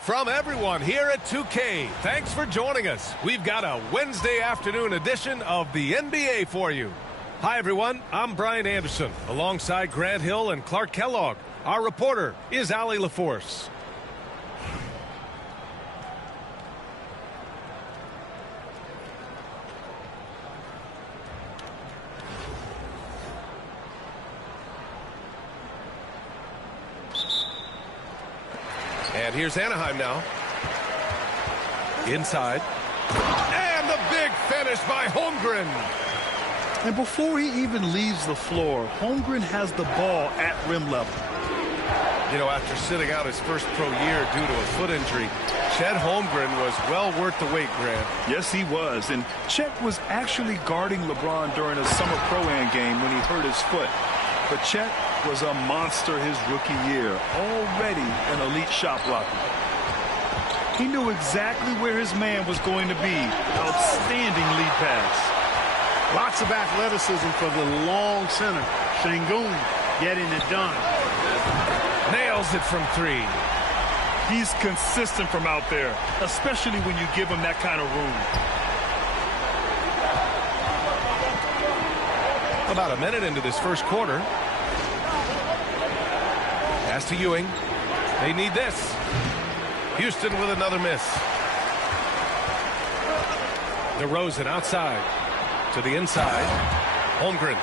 From everyone here at 2K, thanks for joining us. We've got a Wednesday afternoon edition of the NBA for you. Hi, everyone. I'm Brian Anderson, alongside Grant Hill and Clark Kellogg. Our reporter is Allie LaForce. And here's Anaheim now. Inside. And the big finish by Holmgren. And before he even leaves the floor, Holmgren has the ball at rim level. You know, after sitting out his first pro year due to a foot injury, Chet Holmgren was well worth the wait, Grant. Yes, he was. And Chet was actually guarding LeBron during a summer pro-am game when he hurt his foot. But Chet was a monster his rookie year, already an elite shot blocker. He knew exactly where his man was going to be. Outstanding lead pass. Lots of athleticism for the long center. Sengun getting it done. Nails it from three. He's consistent from out there, especially when you give him that kind of room. About a minute into this first quarter. Pass to Ewing. They need this. Houston with another miss. DeRozan outside. To the inside. Holmgren.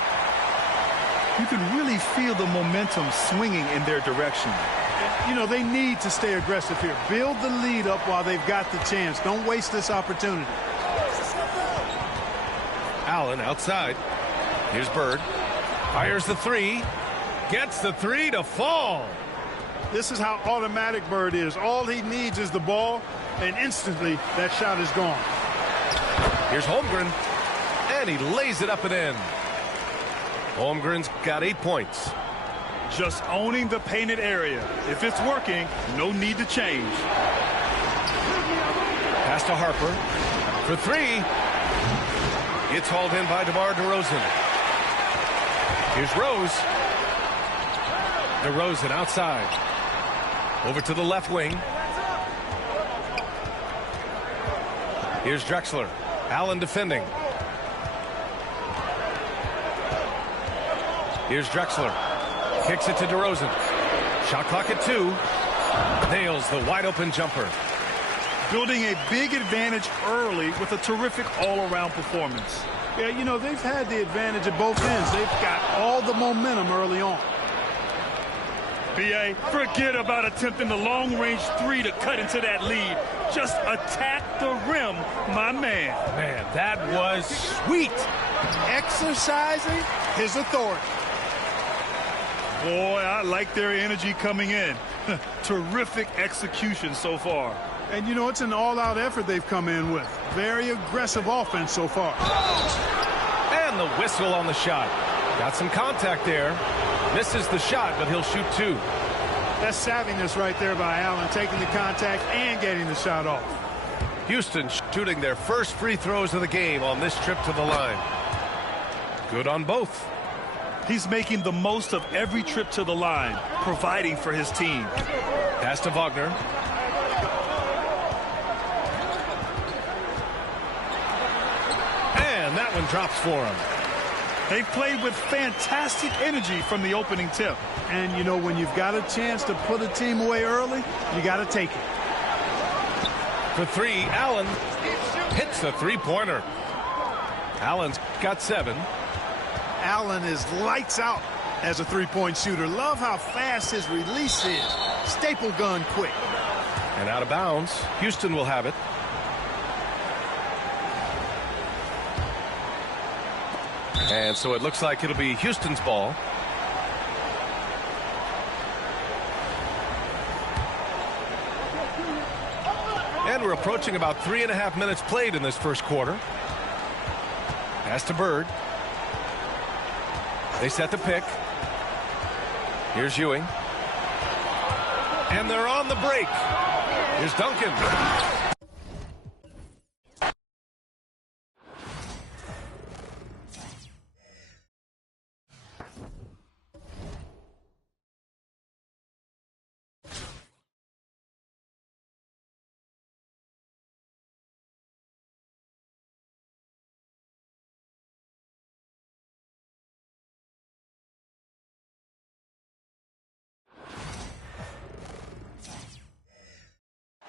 You can really feel the momentum swinging in their direction. You know, they need to stay aggressive here. Build the lead up while they've got the chance. Don't waste this opportunity. Allen outside. Here's Bird. Fires the three. Gets the three to fall. This is how automatic Bird is. All he needs is the ball, and instantly that shot is gone. Here's Holmgren. And he lays it up and in. Holmgren's got 8 points. Just owning the painted area. If it's working, no need to change. Pass to Harper. For three. It's hauled in by DeMar DeRozan. Here's Rose. DeRozan outside. Over to the left wing. Here's Drexler. Allen defending. Here's Drexler. Kicks it to DeRozan. Shot clock at 2. Nails the wide open jumper. Building a big advantage early with a terrific all-around performance. Yeah, you know, they've had the advantage at both ends. They've got all the momentum early on. B.A., forget about attempting the long-range three to cut into that lead. Just attack the rim, my man. Man, that was sweet. Exercising his authority. Boy, I like their energy coming in. Terrific execution so far. And, you know, it's an all-out effort they've come in with. Very aggressive offense so far. And the whistle on the shot. Got some contact there. Misses the shot, but he'll shoot 2. That's savviness right there by Allen, taking the contact and getting the shot off. Houston shooting their first free throws of the game on this trip to the line. Good on both. He's making the most of every trip to the line, providing for his team. Pass to Wagner. And that one drops for him. They've played with fantastic energy from the opening tip. And, you know, when you've got a chance to put a team away early, you got to take it. For three, Allen hits a three-pointer. Allen's got 7. Allen is lights out as a three-point shooter. Love how fast his release is. Staple gun quick. And out of bounds. Houston will have it. And so it looks like it'll be Houston's ball. And we're approaching about 3.5 minutes played in this first quarter. Pass to Bird. They set the pick. Here's Ewing. And they're on the break. Here's Duncan.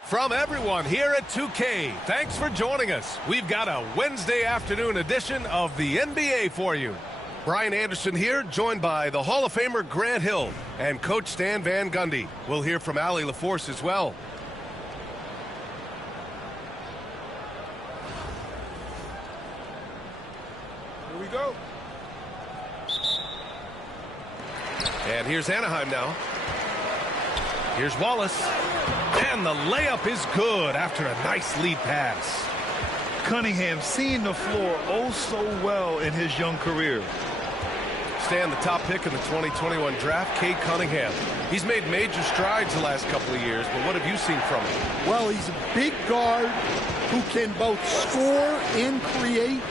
From everyone here at 2K, thanks for joining us. We've got a Wednesday afternoon edition of the NBA for you. Brian Anderson here, joined by the Hall of Famer Grant Hill and Coach Stan Van Gundy. We'll hear from Allie LaForce as well. Here we go. And here's Anaheim now. Here's Wallace. And the layup is good after a nice lead pass. Cunningham seeing the floor oh so well in his young career. Stan, the top pick in the 2021 draft, Cade Cunningham. He's made major strides the last couple of years, but what have you seen from him? Well, he's a big guard who can both score and create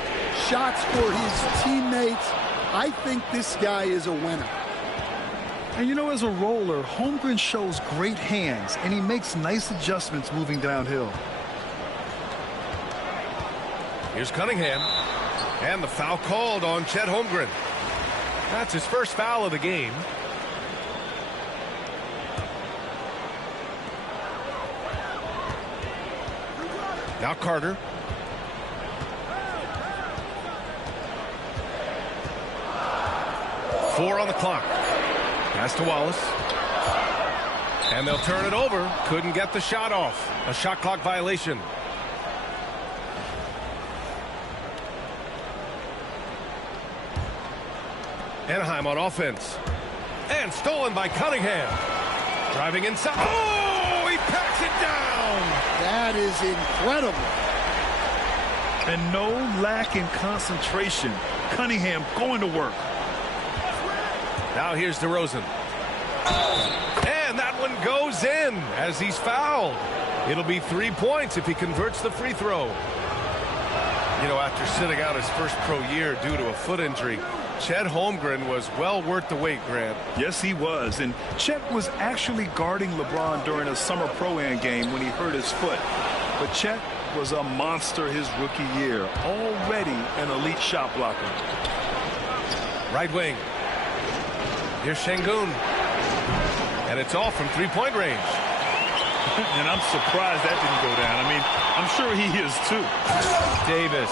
shots for his teammates. I think this guy is a winner. And you know, as a roller, Holmgren shows great hands, and he makes nice adjustments moving downhill. Here's Cunningham. And the foul called on Chet Holmgren. That's his first foul of the game. Now Carter. Four on the clock. Pass to Wallace. And they'll turn it over. Couldn't get the shot off. A shot clock violation. Anaheim on offense. And stolen by Cunningham. Driving inside. Oh, he packs it down. That is incredible. And no lack in concentration. Cunningham going to work. Now here's DeRozan. And that one goes in as he's fouled. It'll be 3 points if he converts the free throw. You know, after sitting out his first pro year due to a foot injury, Chet Holmgren was well worth the wait, Grant. Yes, he was. And Chet was actually guarding LeBron during a summer pro-am game when he hurt his foot. But Chet was a monster his rookie year. Already an elite shot blocker. Right wing. Here's Şengün. And it's off from three-point range. And I'm surprised that didn't go down. I mean, I'm sure he is too. Davis.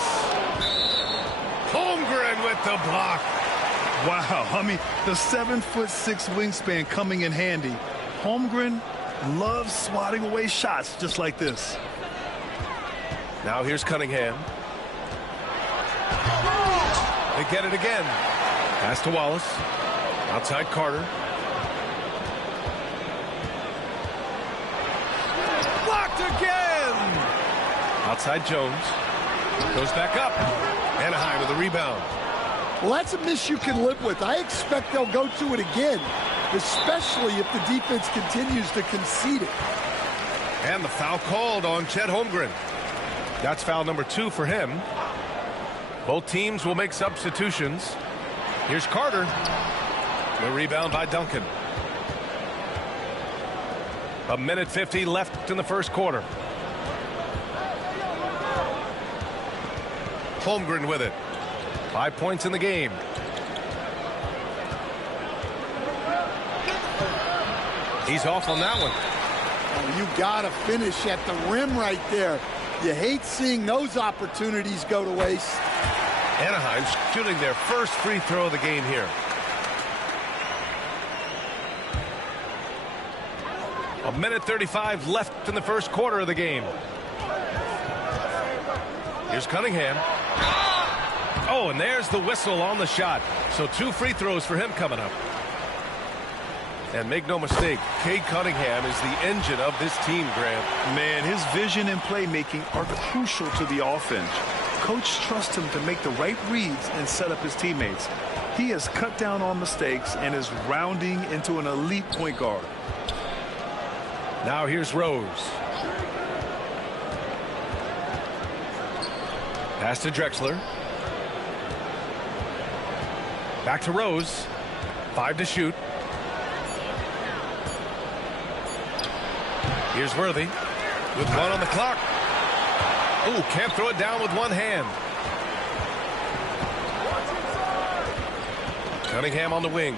Holmgren with the block. Wow. I mean, the 7'6" wingspan coming in handy. Holmgren loves swatting away shots just like this. Now here's Cunningham. They get it again. Pass to Wallace. Outside Carter. Blocked again. Outside Jones. Goes back up. Anaheim with the rebound. Well, that's a miss you can live with. I expect they'll go to it again, especially if the defense continues to concede it. And the foul called on Chet Holmgren. That's foul number 2 for him. Both teams will make substitutions. Here's Carter. The rebound by Duncan. 1:50 left in the first quarter. Holmgren with it. 5 points in the game. He's off on that one. Oh, you got to finish at the rim right there. You hate seeing those opportunities go to waste. Anaheim's shooting their first free throw of the game here. 1:35 left in the first quarter of the game. Here's Cunningham. Oh, and there's the whistle on the shot. So 2 free throws for him coming up. And make no mistake, Cade Cunningham is the engine of this team, Grant. Man, his vision and playmaking are crucial to the offense. Coach trusts him to make the right reads and set up his teammates. He has cut down on mistakes and is rounding into an elite point guard. Now here's Rose. Pass to Drexler. Back to Rose. 5 to shoot. Here's Worthy with 1 on the clock. Ooh, can't throw it down with one hand. Cunningham on the wing.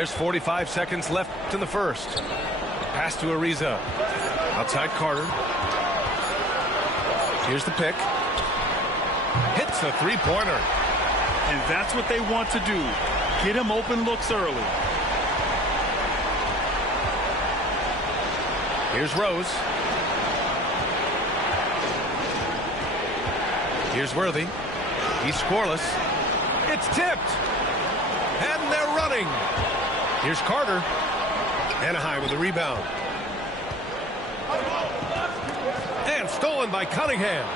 There's 45 seconds left in the first. Pass to Ariza. Outside Carter. Here's the pick. Hits a three-pointer. And that's what they want to do. Get him open looks early. Here's Rose. Here's Worthy. He's scoreless. It's tipped. And they're running. Here's Carter. Anaheim with the rebound. And stolen by Cunningham.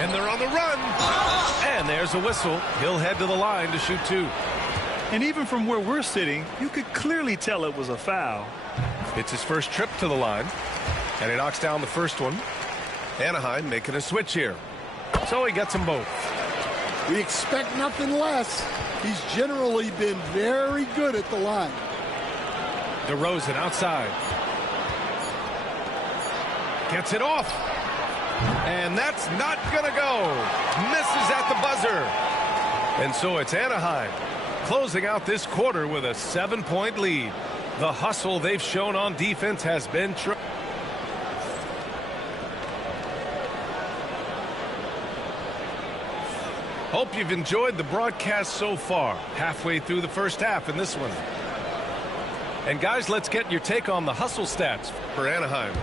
And they're on the run. And there's a whistle. He'll head to the line to shoot two. And even from where we're sitting, you could clearly tell it was a foul. It's his first trip to the line. And he knocks down the first one. Anaheim making a switch here. So he gets them both. We expect nothing less. He's generally been very good at the line. DeRozan outside. Gets it off. And that's not going to go. Misses at the buzzer. And so it's Anaheim closing out this quarter with a 7-point lead. The hustle they've shown on defense has been true. Hope you've enjoyed the broadcast so far. Halfway through the first half in this one. And guys, let's get your take on the hustle stats for Anaheim.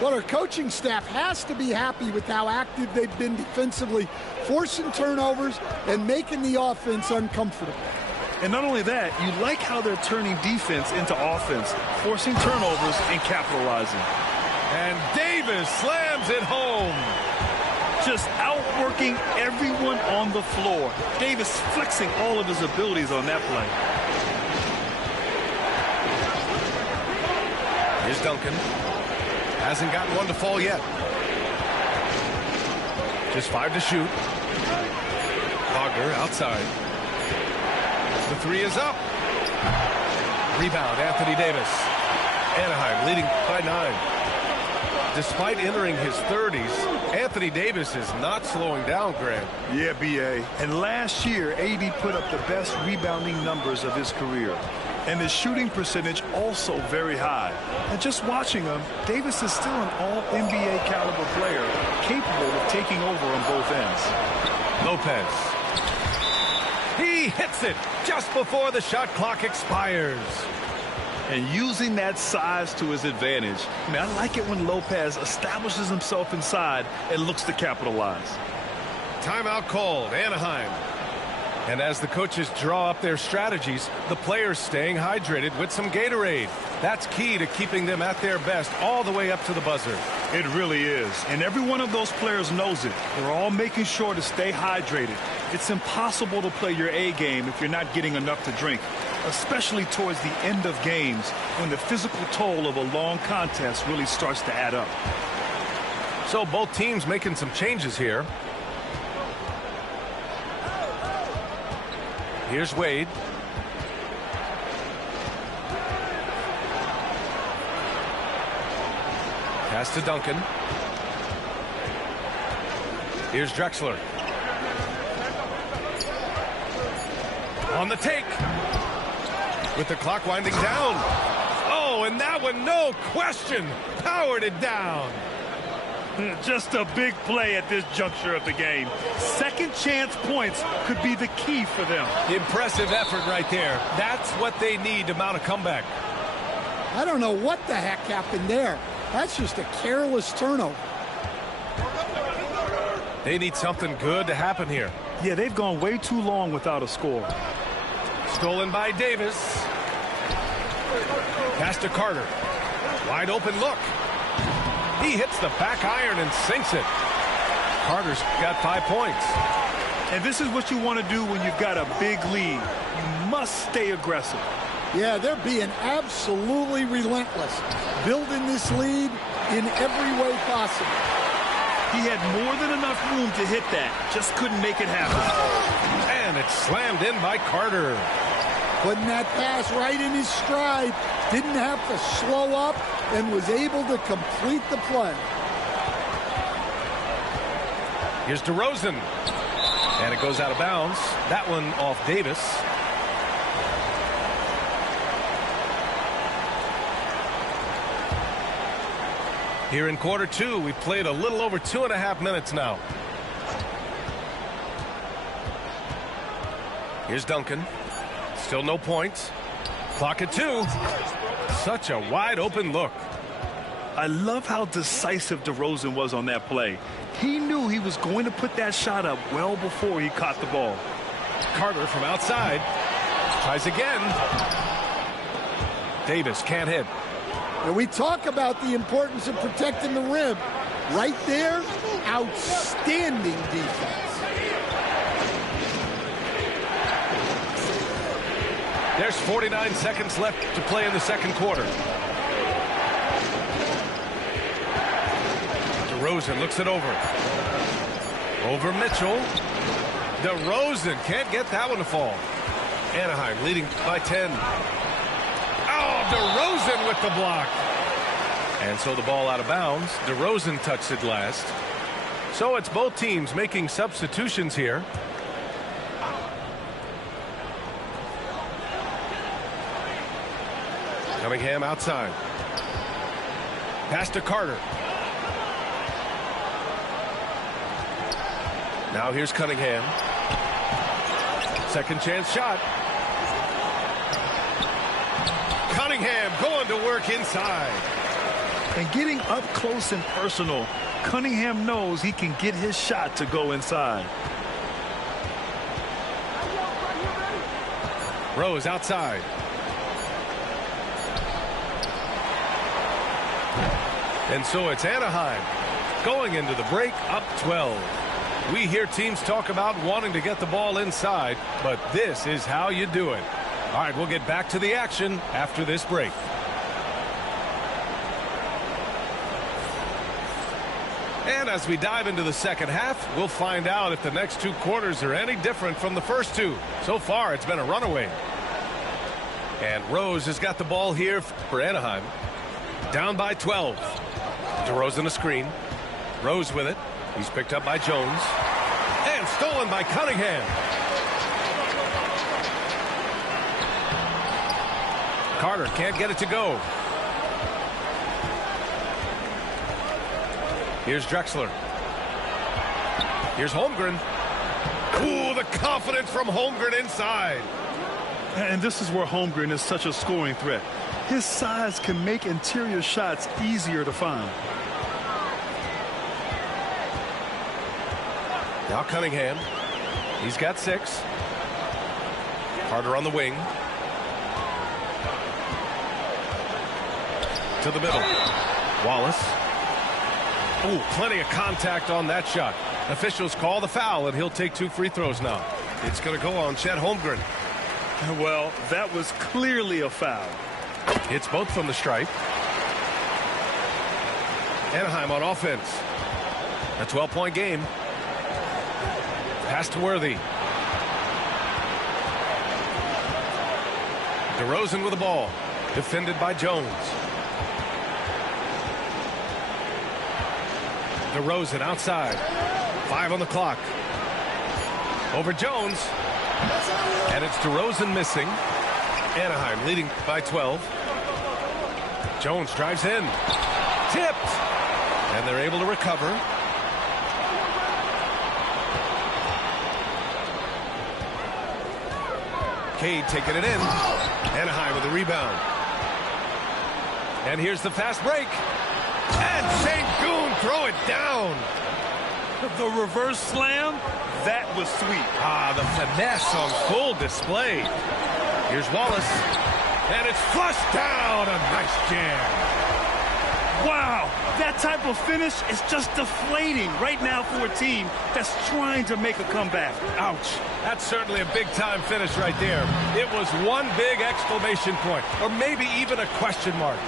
Well, our coaching staff has to be happy with how active they've been defensively, forcing turnovers and making the offense uncomfortable. And not only that, you like how they're turning defense into offense, forcing turnovers and capitalizing. And Davis slams it home. Just outworking everyone on the floor. Davis flexing all of his abilities on that play. Here's Duncan. Hasn't gotten one to fall yet. Just 5 to shoot. Wagner outside. The three is up. Rebound, Anthony Davis. Anaheim leading by 9. Despite entering his 30s, Anthony Davis is not slowing down, Grant. Yeah, B.A. And last year, AD put up the best rebounding numbers of his career. And his shooting percentage also very high. And just watching him, Davis is still an all-NBA caliber player, capable of taking over on both ends. Lopez. He hits it just before the shot clock expires. And using that size to his advantage. I mean, I like it when Lopez establishes himself inside and looks to capitalize. Timeout called, Anaheim. And as the coaches draw up their strategies, the players staying hydrated with some Gatorade. That's key to keeping them at their best all the way up to the buzzer. It really is. And every one of those players knows it. They're all making sure to stay hydrated. It's impossible to play your A game if you're not getting enough to drink, especially towards the end of games when the physical toll of a long contest really starts to add up. So both teams making some changes here. Here's Wade. Pass to Duncan. Here's Drexler. On the take. With the clock winding down. Oh, and that one, no question, powered it down. Just a big play at this juncture of the game. Second chance points could be the key for them. Impressive effort right there. That's what they need to mount a comeback. I don't know what the heck happened there. That's just a careless turnover. They need something good to happen here. Yeah, they've gone way too long without a score. Stolen by Davis. Pass to Carter. Wide open look. He hits the back iron and sinks it. Carter's got 5 points. And this is what you want to do when you've got a big lead. You must stay aggressive. Yeah, they're being absolutely relentless, building this lead in every way possible. He had more than enough room to hit that, just couldn't make it happen. And it's slammed in by Carter. Putting that pass right in his stride, didn't have to slow up, and was able to complete the play. Here's DeRozan. And it goes out of bounds. That one off Davis. Here in quarter two, we've played a little over 2.5 minutes now. Here's Duncan. Still no points. Clock at 2. Such a wide open look. I love how decisive DeRozan was on that play. He knew he was going to put that shot up well before he caught the ball. Carter from outside. Tries again. Davis can't hit. And we talk about the importance of protecting the rim. Right there, outstanding defense. There's 49 seconds left to play in the second quarter. DeRozan looks it over. Over Mitchell. DeRozan can't get that one to fall. Anaheim leading by 10. Oh, DeRozan with the block. And so the ball out of bounds. DeRozan touched it last. So it's both teams making substitutions here. Cunningham outside. Pass to Carter. Now here's Cunningham. Second chance shot. Cunningham going to work inside. And getting up close and personal, Cunningham knows he can get his shot to go inside. Rose outside. And so it's Anaheim going into the break up 12. We hear teams talk about wanting to get the ball inside, but this is how you do it. All right, we'll get back to the action after this break. And as we dive into the second half, we'll find out if the next two quarters are any different from the first two. So far, it's been a runaway. And Rose has got the ball here for Anaheim. Down by 12. DeRozan a screen. Rose with it. He's picked up by Jones. And stolen by Cunningham. Carter can't get it to go. Here's Drexler. Here's Holmgren. Ooh, the confidence from Holmgren inside. And this is where Holmgren is such a scoring threat. His size can make interior shots easier to find. Now Cunningham. He's got 6. Carter on the wing. To the middle. Wallace. Ooh, plenty of contact on that shot. Officials call the foul, and he'll take 2 free throws now. It's going to go on Chet Holmgren. Well, that was clearly a foul. It's both from the stripe. Anaheim on offense. A 12-point game. Pass to Worthy. DeRozan with the ball. Defended by Jones. DeRozan outside. 5 on the clock. Over Jones. And it's DeRozan missing. Anaheim leading by 12. Jones drives in. Tipped. And they're able to recover. Cade taking it in. Anaheim with the rebound. And here's the fast break. And Sengun throw it down. The reverse slam, that was sweet. Ah, the finesse on full display. Here's Wallace. And it's flushed down. A nice jam. Wow, that type of finish is just deflating right now for a team that's trying to make a comeback. Ouch. That's certainly a big-time finish right there. It was one big exclamation point, or maybe even a question mark.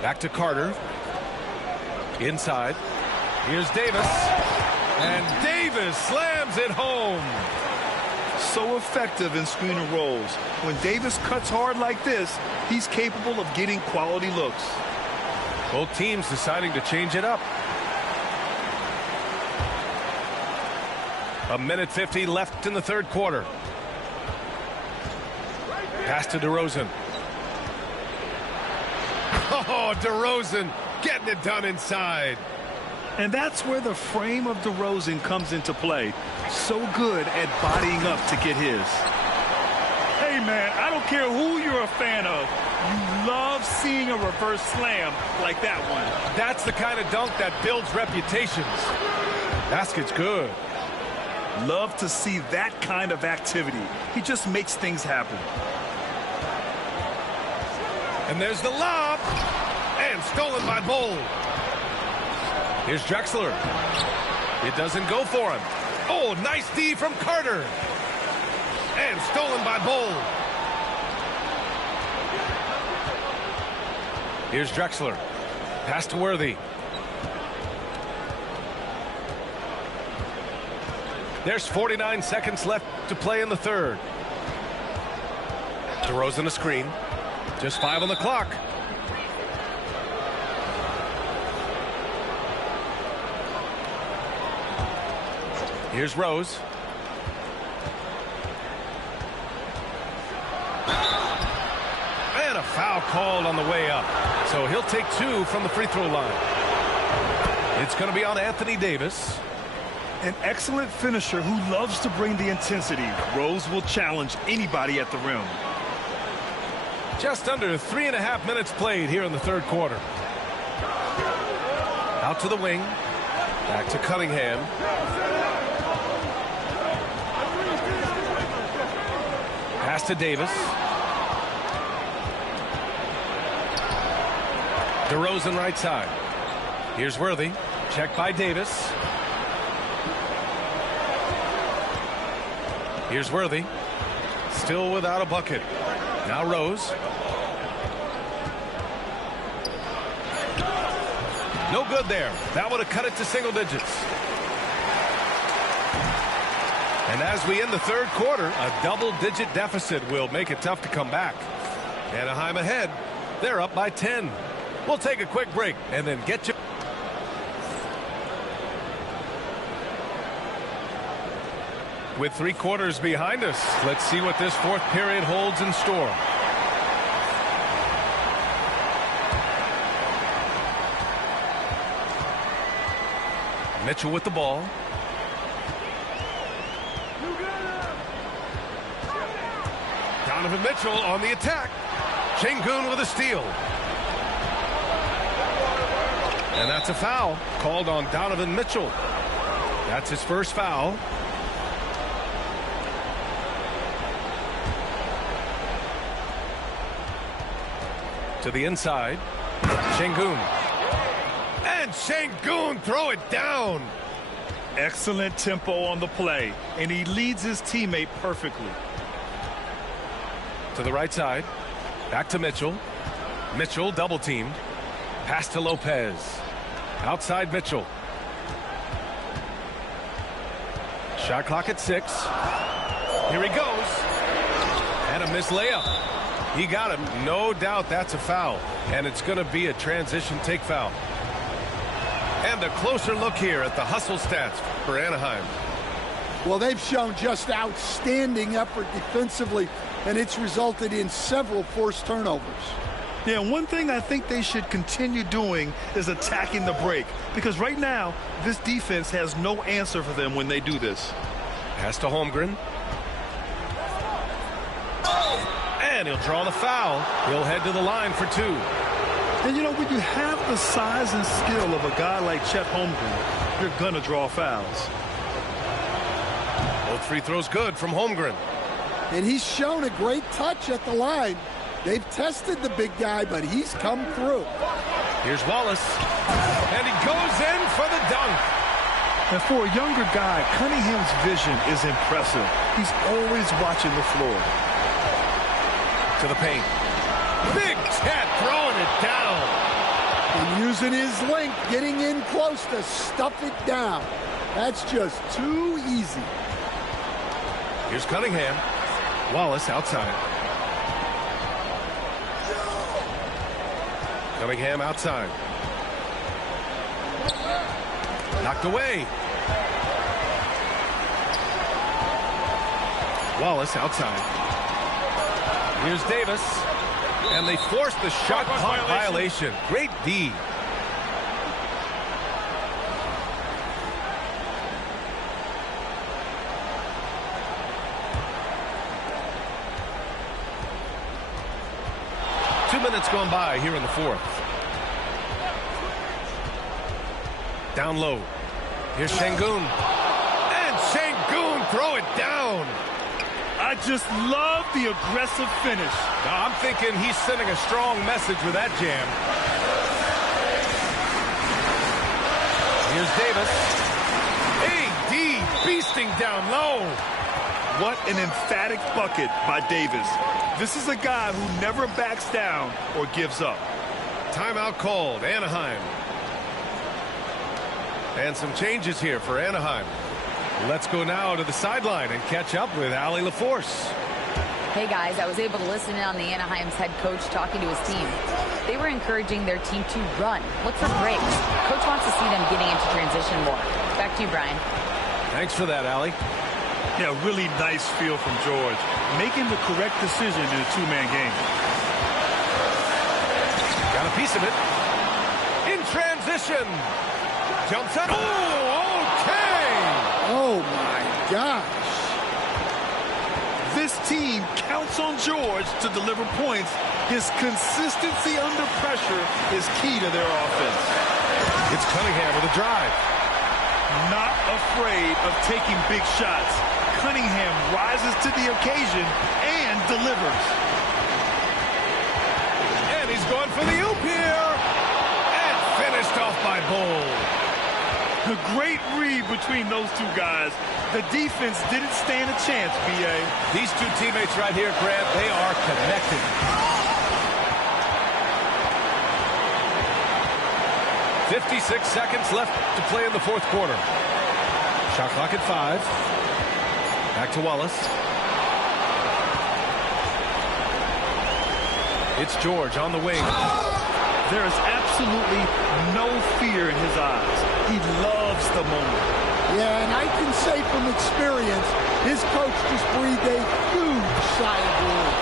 Back to Carter. Inside. Here's Davis. And Davis slams it home. So effective in screen and rolls. When Davis cuts hard like this, he's capable of getting quality looks. Both teams deciding to change it up. A minute 50 left in the third quarter. Pass to DeRozan. Oh, DeRozan getting it done inside. And that's where the frame of DeRozan comes into play. So good at bodying up to get his. Hey, man, I don't care who you're a fan of. You love seeing a reverse slam like that one. That's the kind of dunk that builds reputations. Basket's good. Love to see that kind of activity. He just makes things happen. And there's the lob. And stolen by Bowl. Here's Drexler. It doesn't go for him. Oh, nice D from Carter. And stolen by Bowl. Here's Drexler. Pass to Worthy. There's 49 seconds left to play in the third. DeRozan a screen. Just 5 on the clock. Here's Rose. And a foul called on the way up. So he'll take 2 from the free throw line. It's going to be on Anthony Davis. An excellent finisher who loves to bring the intensity. Rose will challenge anybody at the rim. Just under 3.5 minutes played here in the third quarter. Out to the wing. Back to Cunningham. Pass to Davis. DeRozan right side. Here's Worthy. Check by Davis. Here's Worthy. Still without a bucket. Now Rose. No good there. That would have cut it to single digits. And as we end the third quarter, a double-digit deficit will make it tough to come back. Anaheim ahead. They're up by 10. We'll take a quick break and then get you. With 3 quarters behind us, let's see what this fourth period holds in store. Mitchell with the ball. Donovan Mitchell on the attack. Şengün with a steal. And that's a foul called on Donovan Mitchell. That's his first foul. To the inside. Şengün. And Şengün throw it down. Excellent tempo on the play, and he leads his teammate perfectly. To the right side. Back to Mitchell. Mitchell double teamed. Pass to Lopez. Outside Mitchell. Shot clock at 6. Here he goes. And a missed layup. He got him. No doubt that's a foul. And it's going to be a transition take foul. And a closer look here at the hustle stats for Anaheim. Well, they've shown just outstanding effort defensively, and it's resulted in several forced turnovers. Yeah, one thing I think they should continue doing is attacking the break, because right now, this defense has no answer for them when they do this. Pass to Holmgren. And he'll draw the foul. He'll head to the line for 2. And, you know, when you have the size and skill of a guy like Chet Holmgren, you're going to draw fouls. Both free throws good from Holmgren. And he's shown a great touch at the line. They've tested the big guy, but he's come through. Here's Wallace. And he goes in for the dunk. And for a younger guy, Cunningham's vision is impressive. He's always watching the floor. To the paint. Big Chet throwing it down. And using his length, getting in close to stuff it down. That's just too easy. Here's Cunningham. Wallace outside. Cunningham outside. Knocked away. Wallace outside. Here's Davis. And they forced the shot clock violation. Great D. Minutes gone by here in the fourth. Down low. Here's Şengün. And Şengün throw it down. I just love the aggressive finish. Now, I'm thinking he's sending a strong message with that jam. Here's Davis. AD beasting down low. What an emphatic bucket by Davis. This is a guy who never backs down or gives up. Timeout called, Anaheim. And some changes here for Anaheim. Let's go now to the sideline and catch up with Allie LaForce. Hey guys, I was able to listen in on the Anaheim's head coach talking to his team. They were encouraging their team to run, look for breaks. Coach wants to see them getting into transition more. Back to you, Brian. Thanks for that, Allie. Yeah, really nice feel from George. Making the correct decision in a two-man game. Got a piece of it. In transition. Jumps up. Oh, okay. Oh, my gosh. This team counts on George to deliver points. His consistency under pressure is key to their offense. It's Cunningham with a drive. Not afraid of taking big shots. Cunningham rises to the occasion and delivers. And he's going for the oop here. And finished off by Bull. A great read between those two guys. The defense didn't stand a chance, B.A. These two teammates right here, Grant, they are connected. .56 seconds left to play in the fourth quarter. Shot clock at 5. Back to Wallace. It's George on the wing. There is absolutely no fear in his eyes. He loves the moment. Yeah, and I can say from experience, his coach just breathed a huge sigh of relief.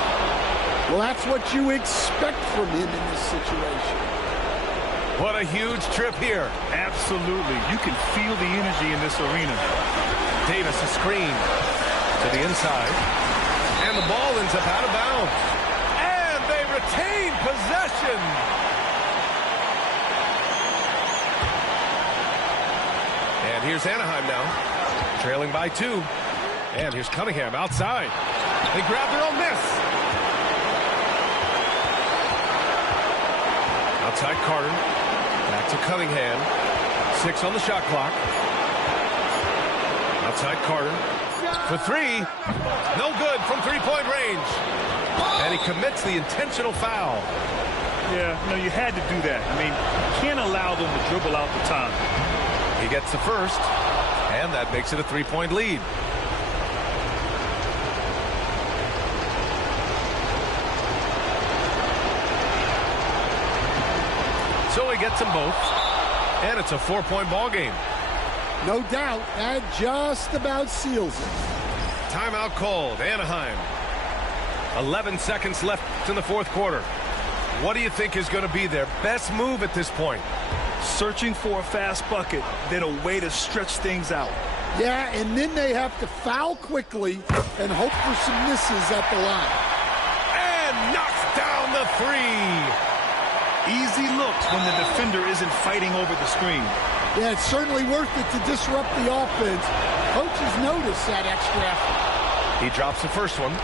Well, that's what you expect from him in this situation. What a huge trip here. Absolutely. You can feel the energy in this arena. Davis a screen to the inside. And the ball ends up out of bounds. And they retain possession. And here's Anaheim now, trailing by 2. And here's Cunningham outside. They grab their own miss. Outside Carter. Back to Cunningham. 6 on the shot clock. Outside Carter. For 3. No good from three-point range. And he commits the intentional foul. Yeah, no, you had to do that. I mean, you can't allow them to dribble out the time. He gets the first, and that makes it a 3-point lead. So he gets them both, and it's a 4-point ball game. No doubt, that just about seals it. Timeout called, Anaheim. 11 seconds left in the fourth quarter. What do you think is going to be their best move at this point? Searching for a fast bucket, then a way to stretch things out. Yeah, and then they have to foul quickly and hope for some misses at the line. And knocks down the 3. Easy looks when the defender isn't fighting over the screen. Yeah, it's certainly worth it to disrupt the offense. Coaches notice that extra effort. He drops the first one,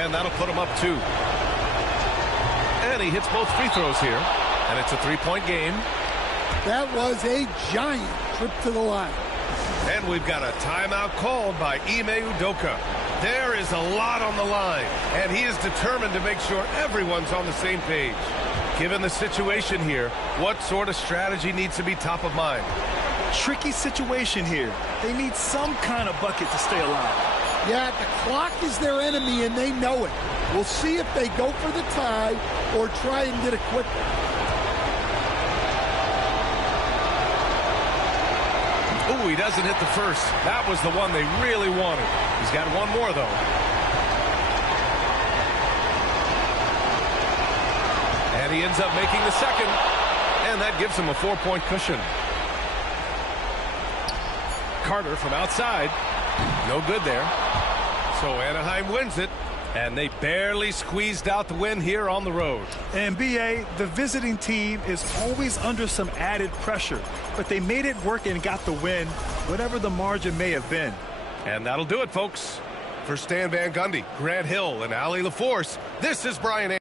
and that'll put him up 2. And he hits both free throws here, and it's a 3-point game. That was a giant trip to the line. And we've got a timeout called by Ime Udoka. There is a lot on the line, and he is determined to make sure everyone's on the same page. Given the situation here, what sort of strategy needs to be top of mind? Tricky situation here. They need some kind of bucket to stay alive. Yeah, the clock is their enemy, and they know it. We'll see if they go for the tie or try and get a quick one. Ooh, he doesn't hit the first. That was the one they really wanted. He's got one more, though. And he ends up making the second. And that gives him a 4-point cushion. Carter from outside. No good there. So Anaheim wins it. And they barely squeezed out the win here on the road. And BA, the visiting team is always under some added pressure. But they made it work and got the win, whatever the margin may have been. And that'll do it, folks. For Stan Van Gundy, Grant Hill, and Allie LaForce, this is Brian Anderson.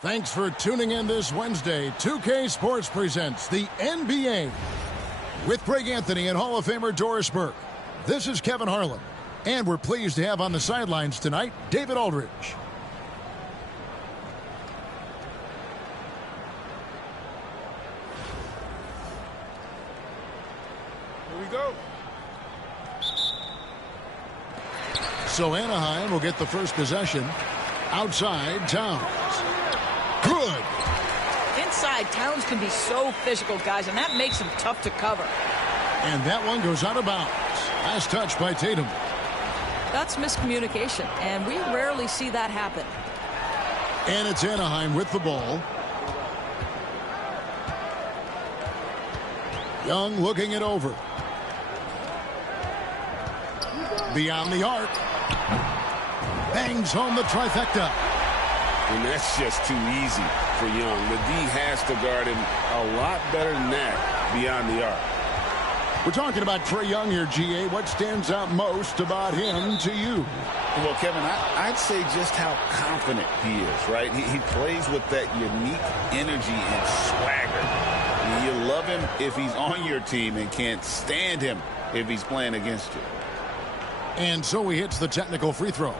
Thanks for tuning in this Wednesday. 2K Sports presents the NBA with Greg Anthony and Hall of Famer Doris Burke. This is Kevin Harlan, and we're pleased to have on the sidelines tonight David Aldridge. Here we go. So Anaheim will get the first possession. Outside, Towns. Good. Inside, Towns can be so physical, guys, and that makes him tough to cover. And that one goes out of bounds. Last touch by Tatum. That's miscommunication, and we rarely see that happen. And it's Anaheim with the ball. Young looking it over. Beyond the arc. Bangs home the trifecta. And that's just too easy for Young. The D has to guard him a lot better than that beyond the arc. We're talking about Trae Young here, GA. What stands out most about him to you? Well, Kevin, I'd say just how confident he is, right? He plays with that unique energy and swagger. You love him if he's on your team and can't stand him if he's playing against you. And so he hits the technical free throw.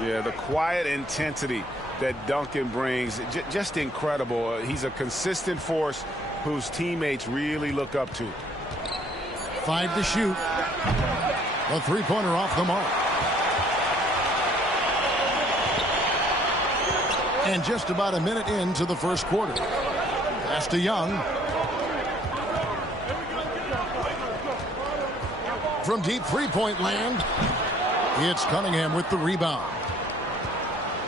Yeah, the quiet intensity that Duncan brings, just incredible. He's a consistent force whose teammates really look up to. 5 to shoot. A three-pointer off the mark. And just about a minute into the first quarter. Pass to Young. From deep three-point land, it's Cunningham with the rebound.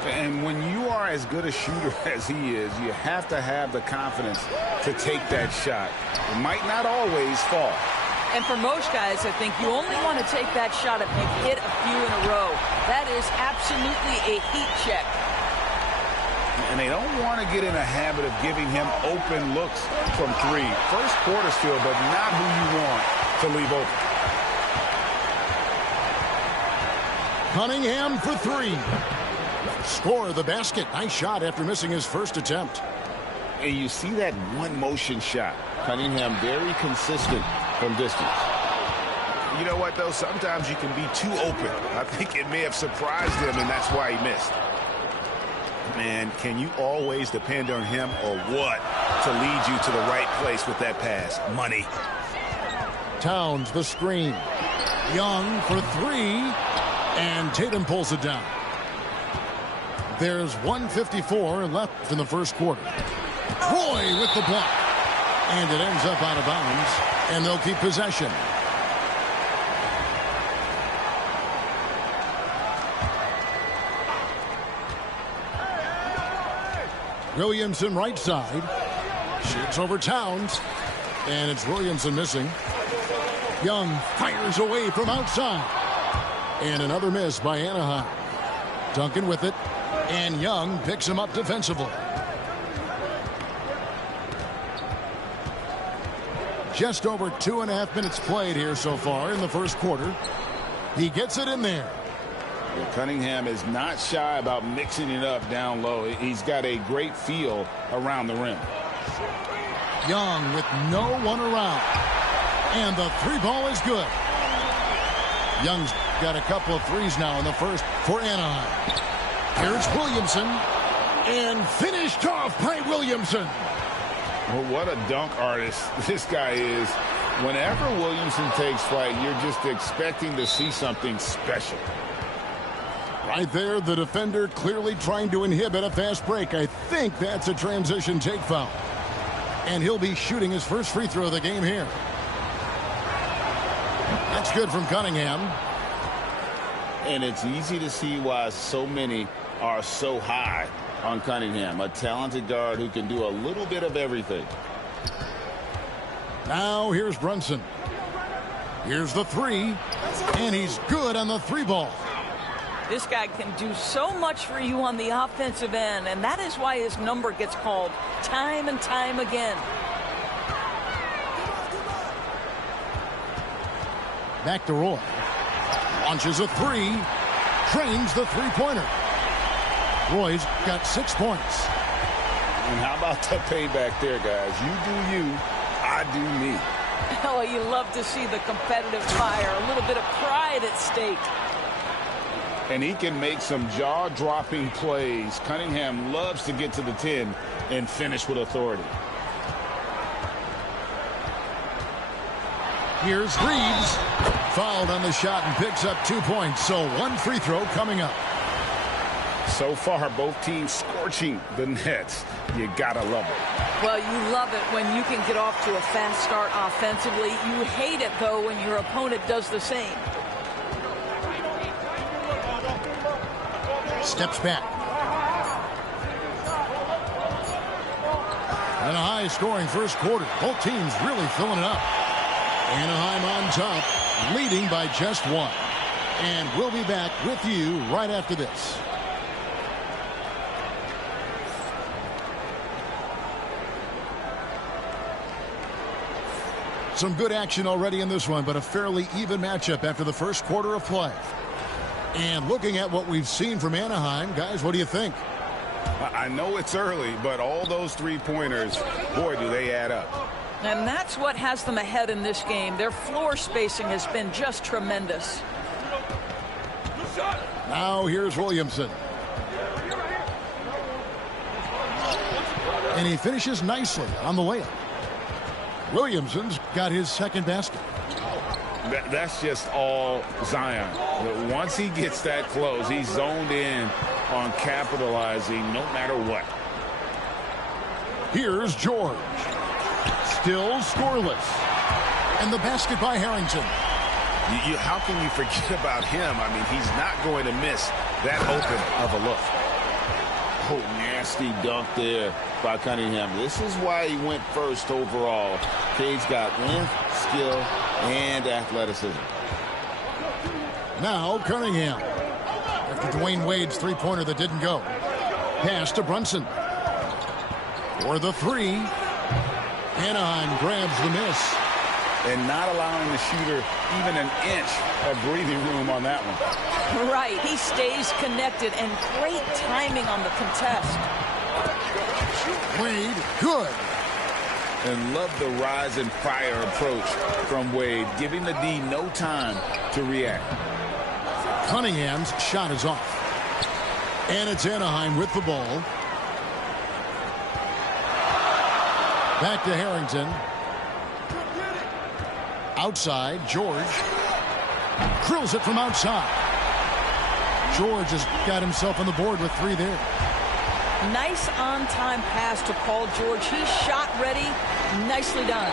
And when you are as good a shooter as he is, you have to have the confidence to take that shot. It might not always fall. And for most guys, I think you only want to take that shot if you hit a few in a row. That is absolutely a heat check. And they don't want to get in a habit of giving him open looks from three. First quarter still, but not who you want to leave open. Cunningham for three. Score the basket. Nice shot after missing his first attempt. And you see that one motion shot. Cunningham very consistent from distance. You know what, though? Sometimes you can be too open. I think it may have surprised him, and that's why he missed. Man, can you always depend on him or what to lead you to the right place with that pass? Money. Towns the screen. Young for three. And Tatum pulls it down. There's 1:54 left in the first quarter. Roy with the block. And it ends up out of bounds. And they'll keep possession. Williamson right side. Shoots over Towns. And it's Williamson missing. Young fires away from outside. And another miss by Anaheim. Duncan with it. And Young picks him up defensively. Just over 2.5 minutes played here so far in the first quarter. He gets it in there. Cunningham is not shy about mixing it up down low. He's got a great feel around the rim. Young with no one around. And the three ball is good. Young's got a couple of threes now in the first for Anaheim. Here's Williamson. And finished off by Williamson. Well, what a dunk artist this guy is. Whenever Williamson takes flight, you're just expecting to see something special. Right there, the defender clearly trying to inhibit a fast break. I think that's a transition take foul. And he'll be shooting his first free throw of the game here. That's good from Cunningham. And it's easy to see why so many are so high on Cunningham, a talented guard who can do a little bit of everything. Now here's Brunson. Here's the three, and he's good on the three ball. This guy can do so much for you on the offensive end, and that is why his number gets called time and time again. Back to Roy. Launches a three, trains the three-pointer. Roy's got 6 points. And how about the payback there, guys? You do you, I do me. Oh, you love to see the competitive fire, a little bit of pride at stake. And he can make some jaw-dropping plays. Cunningham loves to get to the 10 and finish with authority. Here's Reeves. Fouled on the shot and picks up 2 points. So one free throw coming up. So far, both teams scorching the nets. You gotta love it. Well, you love it when you can get off to a fast start offensively. You hate it, though, when your opponent does the same. Steps back. And a high-scoring first quarter. Both teams really filling it up. Anaheim on top, leading by just 1. And we'll be back with you right after this. Some good action already in this one, but a fairly even matchup after the first quarter of play. And looking at what we've seen from Anaheim, guys, what do you think? I know it's early, but all those three-pointers, boy, do they add up. And that's what has them ahead in this game. Their floor spacing has been just tremendous. Now here's Williamson. And he finishes nicely on the layup. Williamson's got his second basket. That's just all Zion. But once he gets that close, he's zoned in on capitalizing no matter what. Here's George. Still scoreless. And the basket by Harrington. How can you forget about him? I mean, he's not going to miss that open of a look. Oh, nasty dunk there by Cunningham. This is why he went first overall. Cade's got length, skill, and athleticism. Now Cunningham. After Dwayne Wade's three-pointer that didn't go. Pass to Brunson. For the three. Anaheim grabs the miss. And not allowing the shooter even an inch of breathing room on that one. Right. He stays connected, and great timing on the contest. Wade, good. And love the rise and fire approach from Wade, giving the D no time to react. Cunningham's shot is off. And it's Anaheim with the ball. Back to Harrington. Outside, George. Drills it from outside. George has got himself on the board with 3 there. Nice on-time pass to Paul George. He's shot ready. Nicely done.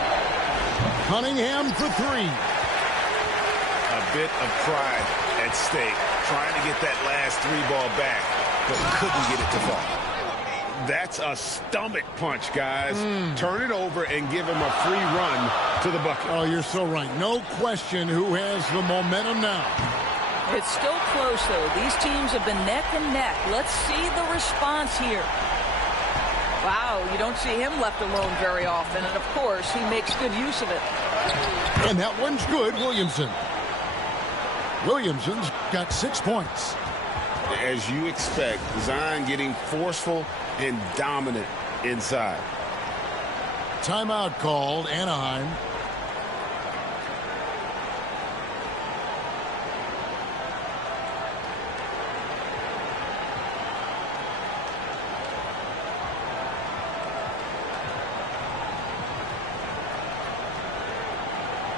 Cunningham for 3. A bit of pride at stake. Trying to get that last 3-ball back, but couldn't get it to fall. That's a stomach punch, guys. Turn it over and give him a free run to the bucket. Oh, you're so right. No question who has the momentum now. It's still close, though. These teams have been neck and neck. Let's see the response here. Wow, you don't see him left alone very often, and of course, he makes good use of it. And that one's good, Williamson. Williamson's got 6 points. As you expect, Zion getting forceful and dominant inside. Timeout called, Anaheim.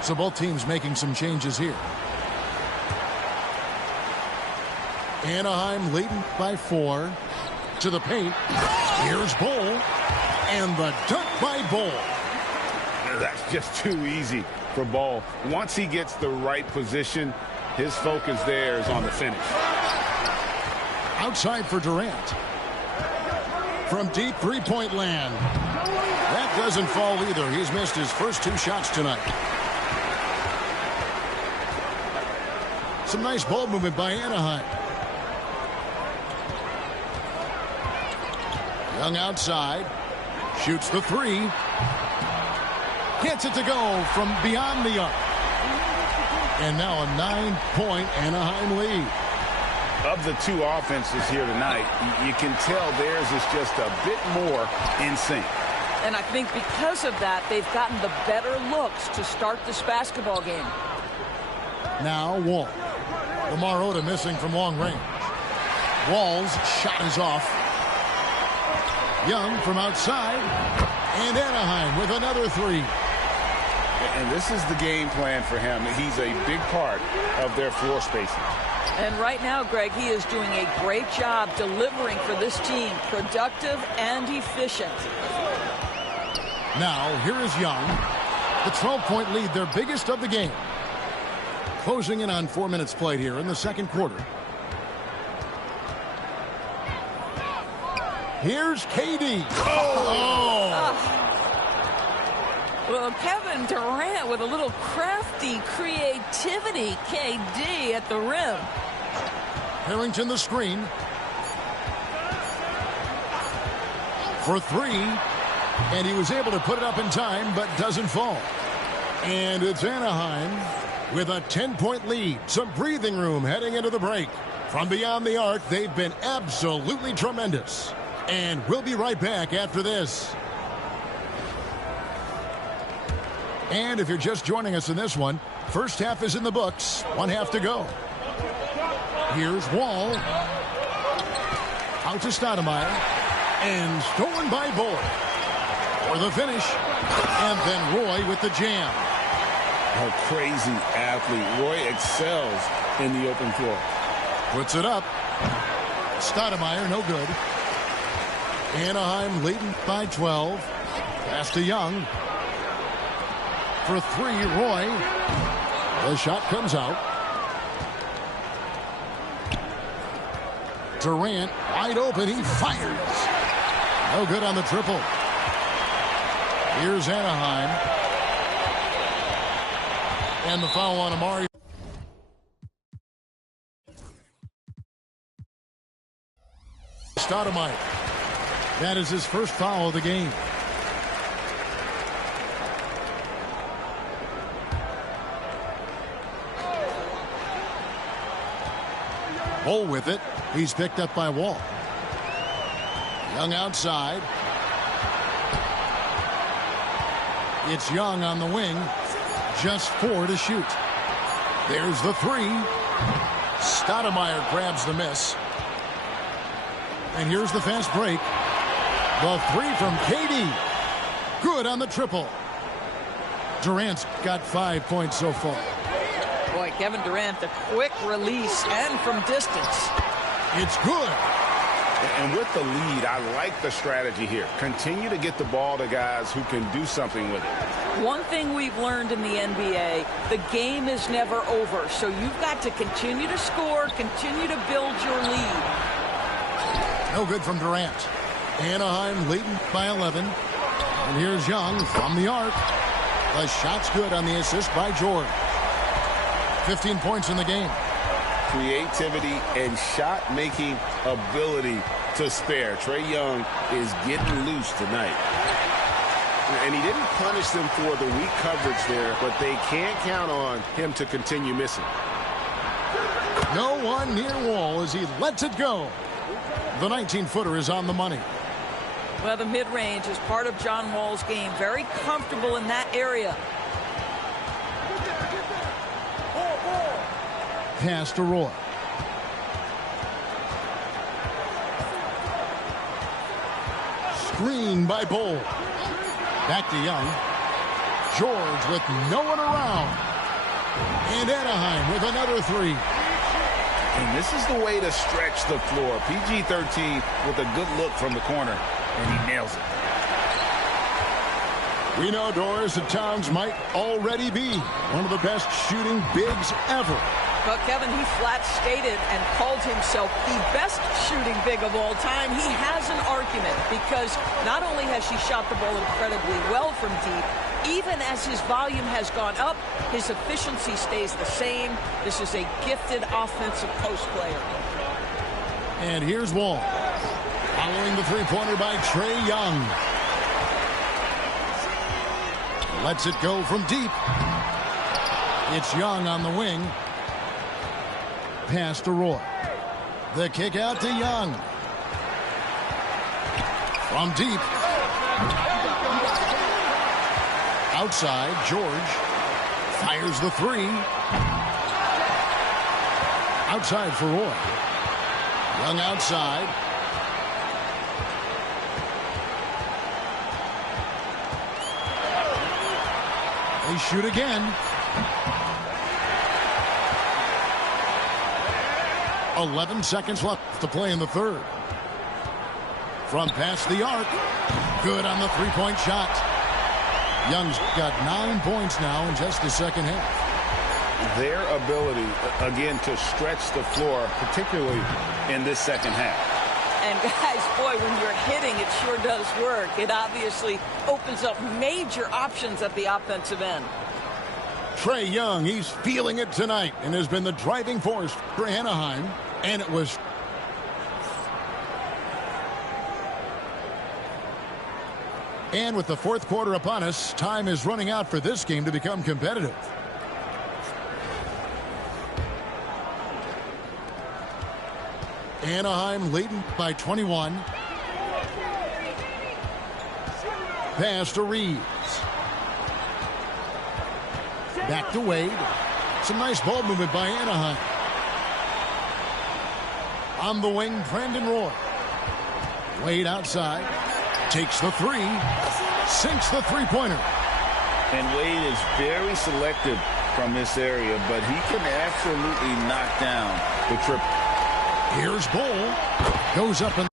So both teams making some changes here. Anaheim leading by 4 to the paint. Here's Bull, and the dunk by Bull. That's just too easy for Bull. Once he gets the right position, his focus there is on the finish. Outside for Durant. From deep three-point land. That doesn't fall either. He's missed his first 2 shots tonight. Some nice ball movement by Anaheim. Young outside. Shoots the 3. Gets it to go from beyond the arc. And now a 9-point Anaheim lead. Of the 2 offenses here tonight, you can tell theirs is just a bit more in sync. And I think because of that, they've gotten the better looks to start this basketball game. Now Wall. Lamar Odom missing from long range. Wall's shot is off. Young from outside. And Anaheim with another 3. And this is the game plan for him. He's a big part of their floor spacing. And right now, Greg, he is doing a great job delivering for this team. Productive and efficient. Now, here is Young. The 12-point lead, their biggest of the game. Closing in on 4 minutes played here in the second quarter. Here's KD. Well, Kevin Durant with a little crafty creativity. KD at the rim. Harrington the screen. For 3. And he was able to put it up in time, but doesn't fall. And it's Anaheim with a 10-point lead. Some breathing room heading into the break. From beyond the arc, they've been absolutely tremendous. And we'll be right back after this. And if you're just joining us in this one, first half is in the books. 1 half to go. Here's Wall. Out to Stoudemire. And stolen by Bull. For the finish. And then Roy with the jam. A crazy athlete. Roy excels in the open floor. Puts it up. Stoudemire, no good. Anaheim leading by 12. Pass to Young. For 3, Roy. The shot comes out. Durant wide open. He fires. No good on the triple. Here's Anaheim. And the foul on Amari. Stoudemire. That is his first foul of the game. Bull with it. He's picked up by Wall. Young outside. It's Young on the wing. Just 4 to shoot. There's the 3. Stoudemire grabs the miss. And here's the fast break. The 3 from KD. Good on the triple. Durant's got 5 points so far. Boy, Kevin Durant, the quick release and from distance. It's good. And with the lead, I like the strategy here. Continue to get the ball to guys who can do something with it. One thing we've learned in the NBA, the game is never over. So you've got to continue to score, continue to build your lead. No good from Durant. Anaheim leading by 11. And here's Young from the arc. The shot's good on the assist by George. 15 points in the game. creativity, and shot-making ability to spare. Trae Young is getting loose tonight. And he didn't punish them for the weak coverage there, but they can't count on him to continue missing. No one near Wall as he lets it go. The 19-footer is on the money. Well, the mid-range is part of John Wall's game. Very comfortable in that area. Pass to Roy. Screen by Bull. Back to Young. George with no one around. And Anaheim with another three. And this is the way to stretch the floor. PG-13 with a good look from the corner, and he nails it. We know Doris that Towns might already be one of the best shooting bigs ever. But Kevin, he flat stated and called himself the best shooting big of all time. He has an argument because not only has she shot the ball incredibly well from deep, even as his volume has gone up, his efficiency stays the same. This is a gifted offensive post player. And here's Wall. Following the three-pointer by Trae Young. Lets it go from deep. It's Young on the wing. Pass to Roy. The kick out to Young. From deep. Outside, George fires the three. Outside for Roy. Young outside. They shoot again. 11 seconds left to play in the third. From past the arc. Good on the three-point shot. Young's got 9 points now in just the second half. Their ability, again, to stretch the floor, particularly in this second half. And guys, boy, when you're hitting, it sure does work. It obviously opens up major options at the offensive end. Trae Young, he's feeling it tonight and has been the driving force for Anaheim. And it was... And with the fourth quarter upon us, time is running out for this game to become competitive. Anaheim leading by 21. Pass to Reeves. Back to Wade. Some nice ball movement by Anaheim. On the wing, Brandon Roy. Wade outside. Takes the three. Sinks the three-pointer. And Wade is very selective from this area, but he can absolutely knock down the triple. Here's Bull. Goes up and